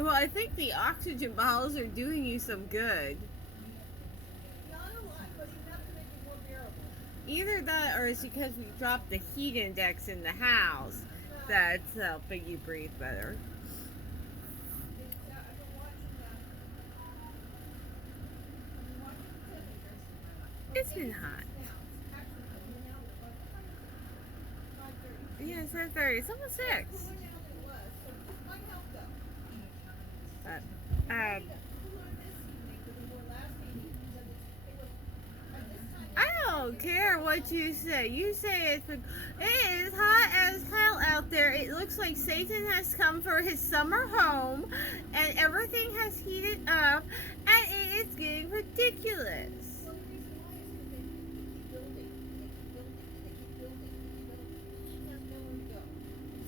Well, I think the oxygen bottles are doing you some good. Not a lot, but enough to make it more bearable. Either that or it's because we dropped the heat index in the house that's helping you breathe better. I've been watching the temperatures. It's been hot. Now, actually cooler now than it was. What time is it? 5:30. Yeah, it's 7:30. It's almost 6. Cooler now than it was. So this might help though. But, It might be cooler this evening than we were last evening because it was at this time. I don't care what you say. You say it is hot as hell out there. It looks like Satan has come for his summer home, and everything has heated up, and it is getting ridiculous. Well, the reason why is because they keep building, and they keep building, and they keep building, and they keep building. The heat has nowhere to go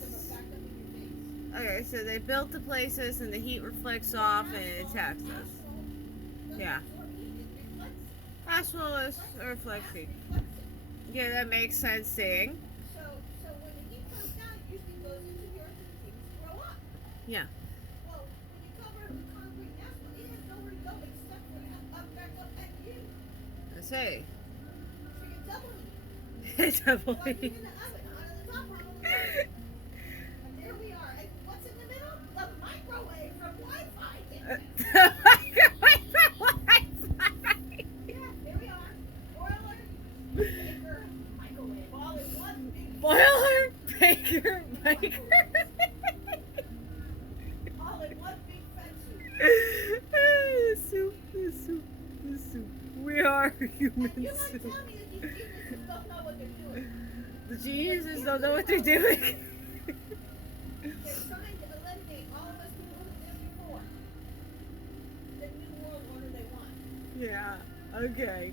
except for back up in your face. Okay, so they built the places, and the heat reflects off, and it attacks us. Yeah. Asphalt is reflecting. Yeah, that makes sense. Seeing. So when the heat comes down, it usually goes into the earth and things grow up. Yeah. Well, when you cover it with concrete and asphalt, it has nowhere to go except for up back up at you. I say. So you're doubling it. It's Like heat in the oven, hot at the top, hot on the bottom. And there we are. And what's in the middle? The microwave from Wi-Fi. Yeah, there we are. Boiler, baker, microwave, all in one big Boiler, baker, baker. all in one big fence. The soup, the soup, the soup. We are human You might soup. tell me that these geniuses don't know what they're doing. The geniuses don't know what they're doing. They're trying to eliminate all of us who were there before. The new world order they want. Yeah, okay.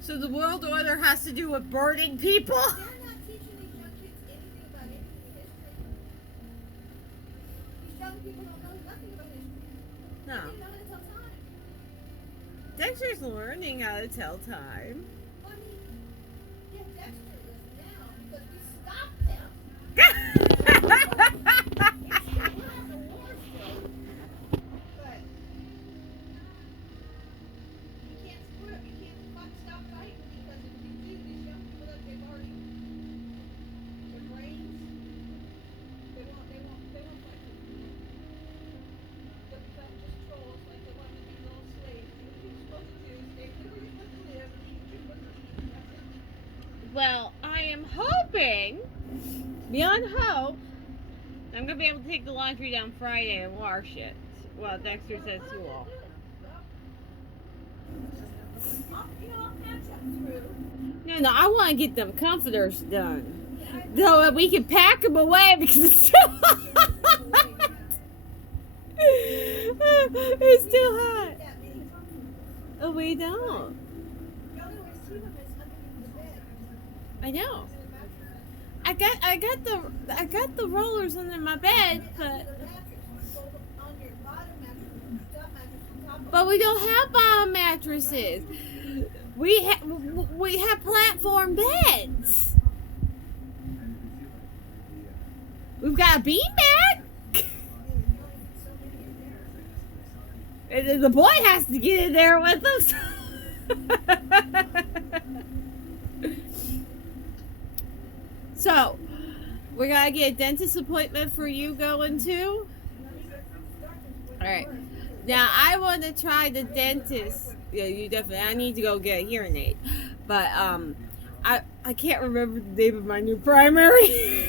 So the world order has to do with burning people? They're not teaching these young kids anything about anything in history. These young people don't know nothing about history. No. They don't know how to tell time. Dexter's learning how to tell time. I mean, yeah, Dexter is now because we stopped them. He still has a war still. But you can't screw it. You can't stop fighting because if you do, these young people that they've already their brains they won't fight you. But they'll just troll us like they want to be little slaves. Do what you're supposed to do, stay where you're supposed to live, and eat what you're supposed to eat. That's it. Well, I am hoping, beyond hope, I'm going to be able to take the laundry down Friday and wash it. Well, Dexter says he will. I'll catch up through. No, I want to get them comforters done. So that we can pack them away because it's too hot. It's too hot. That many comforters. Oh, we don't. The only way to see them is underneath the bed. I know. In the mattress. I got the rollers under my bed, but The mattress. You fold them on your bottom mattress, top mattress on top of but we don't have bottom mattresses. We have platform beds. We've got a beanbag. And then the boy has to get in there with us. So, we gotta get a dentist appointment for you going to. All right. Now I want to try the dentist. Yeah, you definitely. I need to go get a hearing aid, but I can't remember the name of my new primary.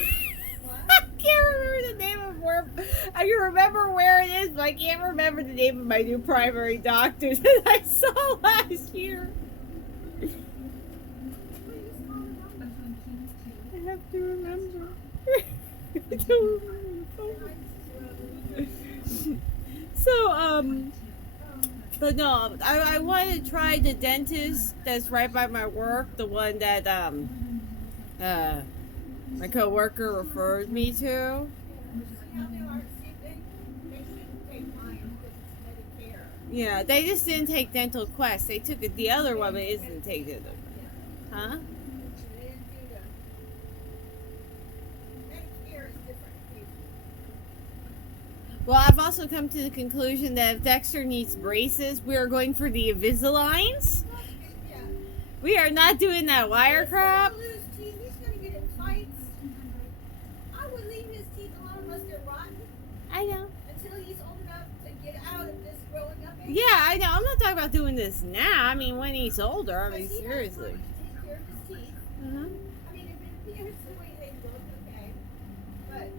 I can't remember the name of where. I can remember where it is, but I can't remember the name of my new primary doctor that I saw last year. I have to remember. I don't remember. So, but no, I want to try the dentist that's right by my work, the one that my coworker referred me to. Yeah, they just didn't take Dental Quest. They took the other one, but it didn't take the other one. Huh? Well, I've also come to the conclusion that if Dexter needs braces, we are going for the Invisaligns. Yeah. We are not doing that wire crap. He's gonna lose teeth. He's gonna get in fights. I would leave his teeth alone unless they're rotten I know. until he's old enough to get out of this growing up age. Yeah, I know. I'm not talking about doing this now. I mean, when he's older. I mean, Because he has seriously. money to take care of his teeth. Uh-huh. I mean, if it appears the way they look, okay. But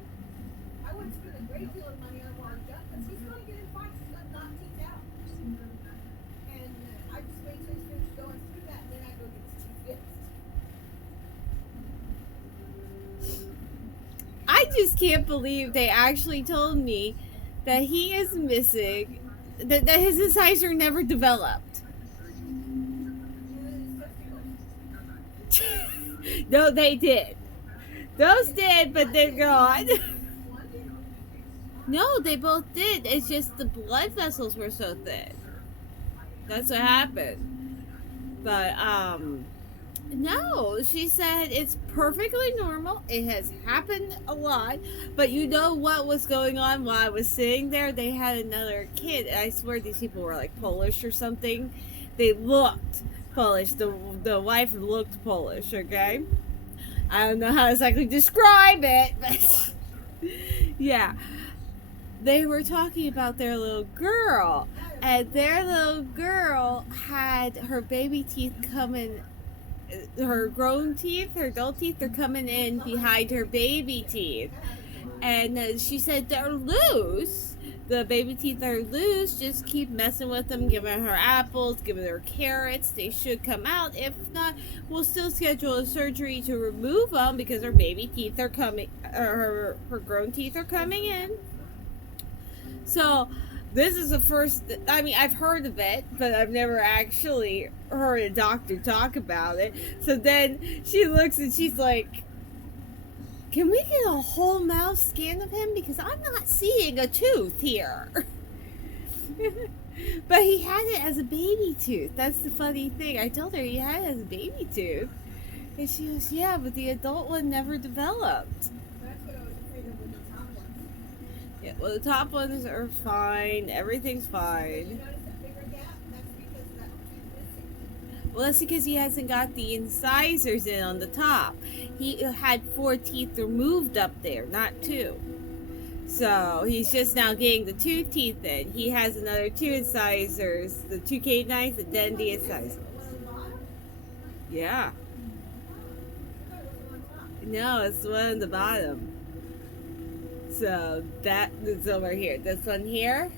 I wouldn't spend a great deal of money on Ron Judd because he's going to get in fights. He's going to knock teeth out. And I just wait till he's finished going through that, and then I go get his teeth fixed. I just can't believe they actually told me that he is missing, that his incisor never developed. No, they did. Those did, but they're gone. No, they both did. It's just the blood vessels were so thin. That's what happened. But, no, she said it's perfectly normal. It has happened a lot. But you know what was going on while I was sitting there? They had another kid. And I swear these people were like Polish or something. They looked Polish. The wife looked Polish, okay? I don't know how to exactly describe it, but yeah. They were talking about their little girl. And their little girl had her baby teeth coming, her grown teeth, her adult teeth are coming in behind her baby teeth. And she said they're loose. The baby teeth are loose. Just keep messing with them, giving her apples, giving her carrots. They should come out. If not, we'll still schedule a surgery to remove them because her baby teeth are coming, her grown teeth are coming in. So, this is the first, I mean, I've heard of it, but I've never actually heard a doctor talk about it. So then she looks and she's like, can we get a whole mouth scan of him? Because I'm not seeing a tooth here. But he had it as a baby tooth. That's the funny thing. I told her he had it as a baby tooth. And she goes, yeah, but the adult one never developed. That's what I was afraid of with the top ones. Yeah, well, the top ones are fine. Everything's You fine. notice a bigger gap? That's because of that tooth missing. Well, that's because he hasn't got the incisors in on the top. He had 4 teeth removed up there, not 2. So he's just now getting the 2 teeth in. He has another 2 incisors, the 2 canines, and then the incisors. One on the bottom? Yeah. I thought it was one on top. No, it's the one on the bottom. So that is over here. This one here,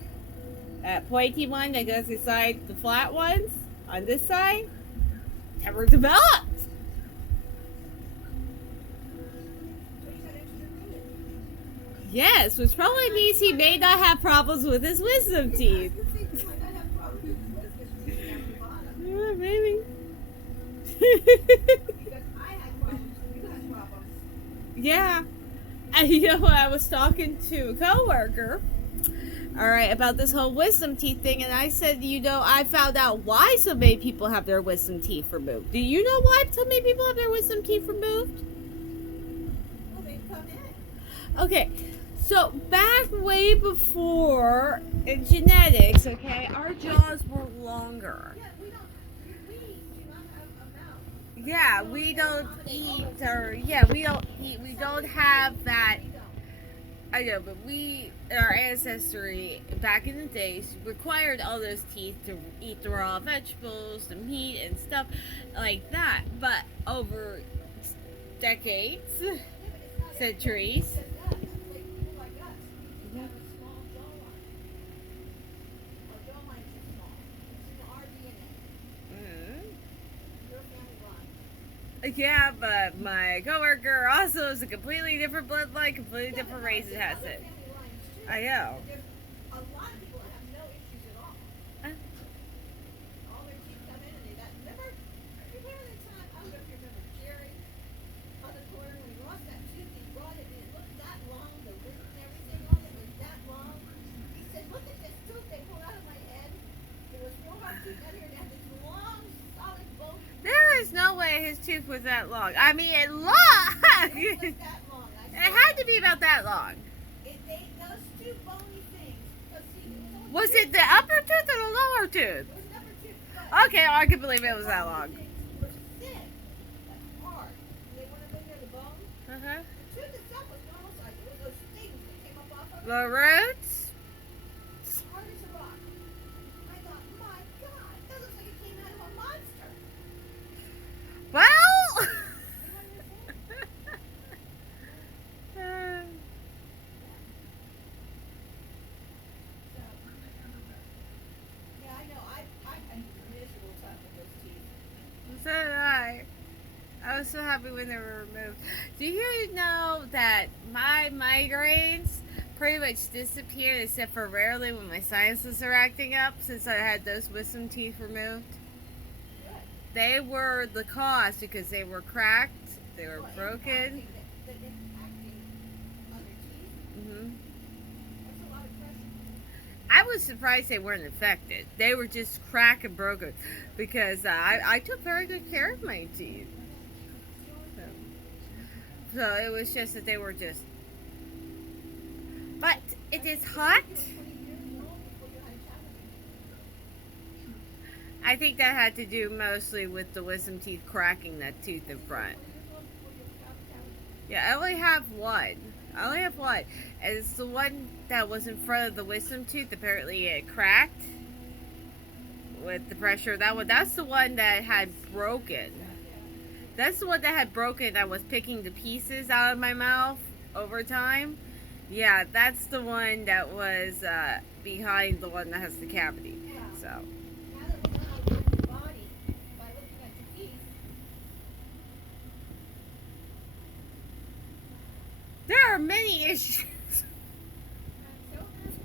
that pointy one that goes beside the flat ones on this side, never developed. So he's got extra room in. Yes, which probably means he may not have problems with his wisdom teeth. I think he might not have problems with wisdom teeth down the bottom. Yeah, maybe. Because I had problems, you had problems. Yeah. And you know, I was talking to a coworker, all right, about this whole wisdom teeth thing, and I said, you know, I found out why so many people have their wisdom teeth removed. Do you know why so many people have their wisdom teeth removed? Well, they come in. Okay, so back way before in genetics, okay, our jaws were longer. Yeah, we do not have a mouth. Yeah, we don't eat, or we don't have that. We don't. I know, but our ancestry back in the days required all those teeth to eat the raw vegetables, the meat, and stuff like that. But over decades, Yeah, but it's not centuries. Because us, like people like us, we have a small jawline. Our jawline is small. It's in our DNA. Your family line. Yeah, but my coworker also is a completely different bloodline, completely different race. It has it. I know. There's a lot of people that have no issues at all. All their teeth come in and they got. Remember the time? I don't know if you remember Jerry on the corner when he lost that tooth. He brought it and it looked that long. The root and everything on it was that long. He said, "Look at this tooth they pulled out of my head. There was 4 more teeth out here and it had this long, solid bone. There is no way his tooth was that long. I mean, it long. It was that long. It had to be about that long. Those 2 bony things Was it the upper tooth or the lower tooth? It was number two. But Okay, I can believe it was that long. they were thin, like hard. They went up in there, the bone. Uh-huh. The tooth itself was normal size. It was those things that came up off of it. The roots? Hard as a rock. I thought, my God, that looks like it came out of a monster. Well... Yeah, I know. I've had miserable time with those teeth. So did I. I was so happy when they were removed. Do you know that my migraines pretty much disappeared except for rarely when my sinuses are acting up since I had those wisdom teeth removed? Good. They were the cause because they were cracked, they were Well, broken. impacting the impacting on your teeth. Hmm. That's a lot of pressure. I was surprised they weren't infected. They were just cracked and broken because I took very good care of my teeth. So it was just that they were just. But it is hot. 20 years old before you had a child. I think that had to do mostly with the wisdom teeth cracking that tooth in front. 20 years old before you had a child. Yeah, I only have one. I only have one. And it's the one that was in front of the wisdom tooth. Apparently it cracked with the pressure of that one. That's the one that had broken. That's the one that had broken. I was picking the pieces out of my mouth over time. Yeah, that's the one that was behind the one that has the cavity. So. Now that we know how to find your body by looking at your teeth, There are many issues. I'm so happy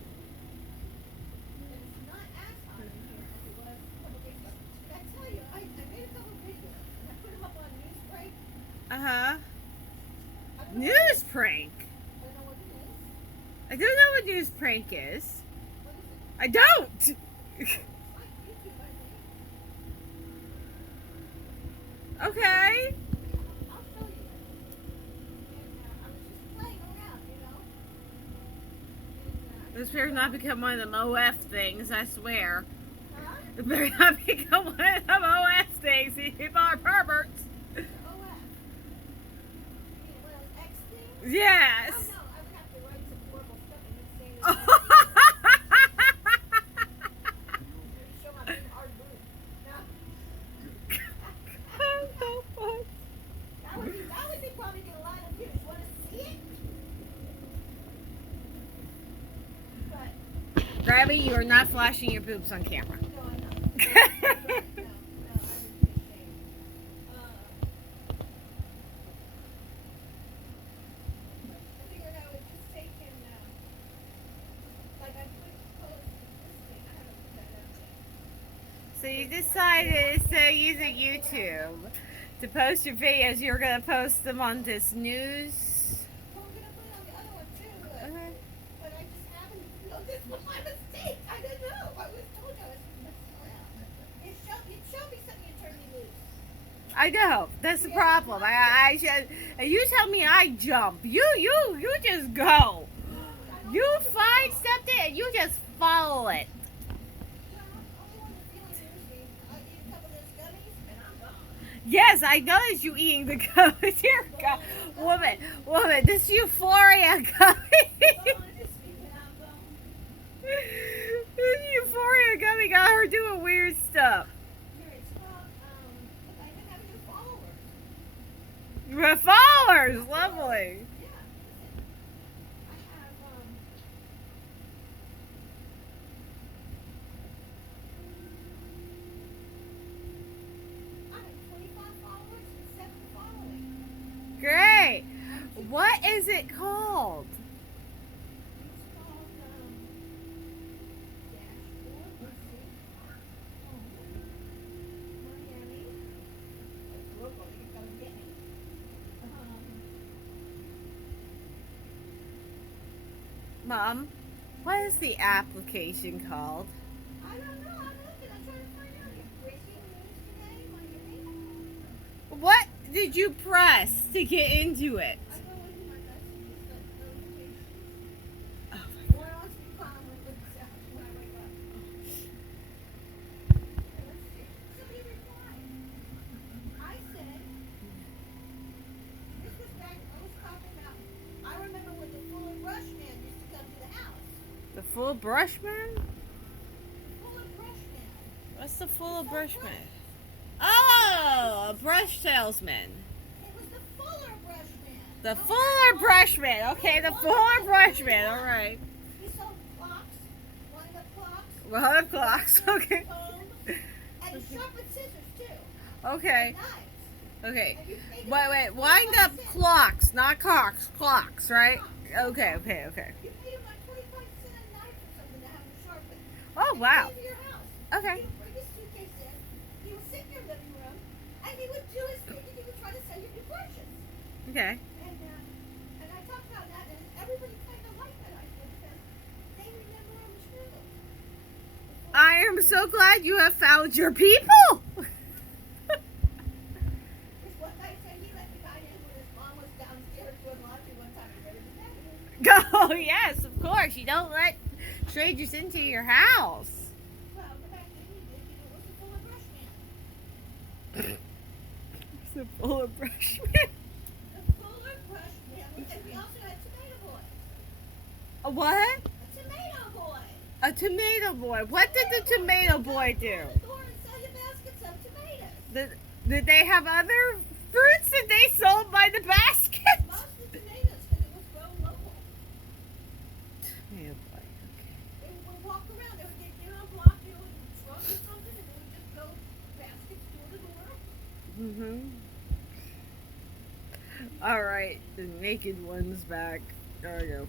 that it's not as hot in here as it was a couple days ago. Did I tell you, I made a couple videos and I put them up on Newsbreak. Uh-huh. I don't know News prank. I don't know what it is. I don't know what news prank is. What is it? I don't. It's like YouTube, I think. Okay. I'll show you. And I was just playing around, you know. And, This better not become one of them OF things, I swear. huh? It better not become one of them OF things. These people are perverts. OF. You mean one of those X things? Yes. Oh no, I would have to write some horrible stuff and you'd say show my big hard boob. No. That would be probably get a lot of views. Want to see it? But Grabby, you are not flashing your boobs on camera. no, I know. No, I would be ashamed. I figured I would just take and like I put post this thing. I haven't put that out yet. So you decided instead of using YouTube to post your videos, you're going to post them on this news. Well, I'm gonna put it on the other one too, Okay. but I just happened to know this was my mistake. I didn't know. I was told I was messing around. You showed me something you turned me loose. I know. That's the problem. I should. And you tell me I jump. You just go. You find something and you just follow it. Well, only when the feeling moves me. I'll eat a couple of those gummies and I'm gone. Yes, I noticed you eating the gummy. Dear God, woman, this euphoria gummy. Gone this week and I'm gone. This euphoria gummy got her doing weird stuff. Here it's called, look, I even have new followers. Your followers, lovely. Yeah, listen. I have, I have 25 followers and 7 following. Great. What is it called? It's called, Dashboard, let's see. Miami. That's local, you can come and get me. Mom, what is the application called? I don't know, I'm looking, I'm trying to find out. You have breaking news today, Miami? What did you press to get into it? I go into my messages, the notifications. Oh What else we calm with this when I wake full brush man? Full of brush man. What's the full of brush man? Oh, a brush salesman. It was the Fuller brush man. The fuller brush man. Okay, the fuller brush man. All right. He sold clocks, wind-up clocks, Well, the clocks. Okay. combs, and sharpened scissors too. Okay. And knives. Okay. And you paid him Wait. 25 Wind up cents. clocks, not cocks. Clocks, right? Okay. You paid him like 25 cents a knife or something to have him sharpen. Oh, And wow. he came to your house. Okay. He would bring his suitcase in. He would sit in your living room, and he would do his thing, and he would try to sell you new brushes. Okay. And I talked about that, and everybody kind of liked that idea because they remember our struggles. I am so glad you have found your people. This one guy said he let the guy in when his mom was downstairs doing laundry one time, and there was a Oh, yes, of course. You don't let strangers into your house. Well, the back then he did, it was a full of brush man. It's a fuller brush man. The Fuller brush man, and we also had Tomato Boy. A what? A Tomato Boy. A tomato boy. What did the tomato boy do? Go to the door and sell you baskets of tomatoes. Did they have other fruits that they sold by the basket? Mostly tomatoes, because it was grown local. Tomato boy. Okay. They would walk around. They would get their own block, you know, and truck or something, and they would just go baskets door to door. Mm-hmm. All right, the naked one's back. There we go.